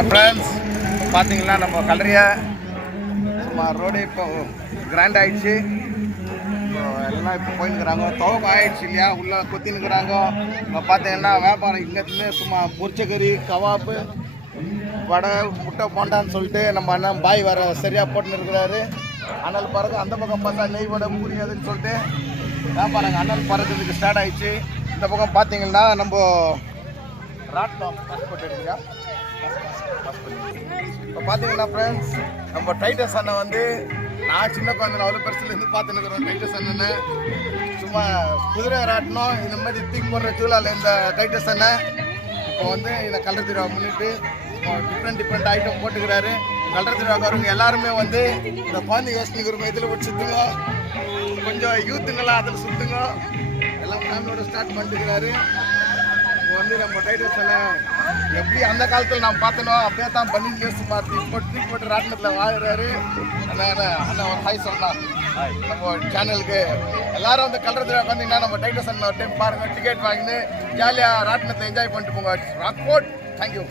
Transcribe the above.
Friends பார்த்தீங்கன்னா நம்ம கல்லறையை சும்மா ரோடு இப்போ கிராண்ட் ஆகிடுச்சு. இப்போ எல்லாம் இப்போ போயின்னுக்குறாங்க, துவக்கம் ஆகிடுச்சு இல்லையா, உள்ளே கொத்தின்னுக்குறாங்க. இப்போ பார்த்தீங்கன்னா வியாபாரம் இங்கேருந்து சும்மா பொரிச்சக்கறி, கவாப்பு, வடை, முட்டை போண்டான்னு சொல்லிட்டு நம்ம அண்ணன் பாய் வர சரியாக போட்டுன்னு இருக்கிறாரு. அனல் பறகு அந்த பக்கம் பார்த்தா நெய் வடை பூரியாதுன்னு சொல்லிட்டு வியாபாரம் அனல் பறக்கிறதுக்கு ஸ்டார்ட் ஆகிடுச்சு. இந்த பக்கம் பார்த்தீங்கன்னா நம்ம ராட்னம் பாஸ்போர்ட் எடுக்கிறா. இப்போ பார்த்தீங்கன்னா ஃப்ரெண்ட்ஸ் நம்ம டைட்டஸ் அண்ணன் வந்து நான் சின்ன குழந்தை அவ்வளோ பெருசுலேருந்து பார்த்துன்னு இருக்கிறோம். டைட்டஸ் அண்ணனை சும்மா குதிரை ராட்டணும் இந்த மாதிரி தூக்கி போடுற சூழல் இந்த டைட்டஸ் அண்ணன் இப்போ வந்து இந்த கலர் திருவிழா முன்னிட்டு டிஃப்ரெண்ட் ஐட்டம் போட்டுக்கிறாரு. கலர் திருவிழாக்கு வரவங்க எல்லாருமே வந்து இந்த குழந்தை யோசனைக்கு இதில் போட்டு சுற்றுங்க, கொஞ்சம் யூத்துங்களாம் அதில் சுற்றுங்க, எல்லாம் ஃபேமிலியோட ஸ்டார்ட் பண்ணிட்டுக்கிறாரு. இப்போ வந்து நம்ம டைட்டஸ் அண்ணன் எப்படி அந்த காலத்தில் நாம் பார்த்தனோ அப்படியே தான் பண்ணி சும்மா தூக்கி போட்டு ராட்டினத்தில் வாங்குறாரு. அண்ணன் ஒரு ஹாய் சொல்லலாம் நம்ம சேனலுக்கு. எல்லாரும் வந்து கலர் திருவிழா வந்தீங்கன்னா நம்ம டைட்டஸ் அண்ணன் ஒரு டைம் பாருங்கள், டிக்கெட் வாங்கின்னு ஜாலியாக ராட்டினத்தை என்ஜாய் பண்ணிட்டு போங்க. ராக்போர்ட், தேங்க்யூ.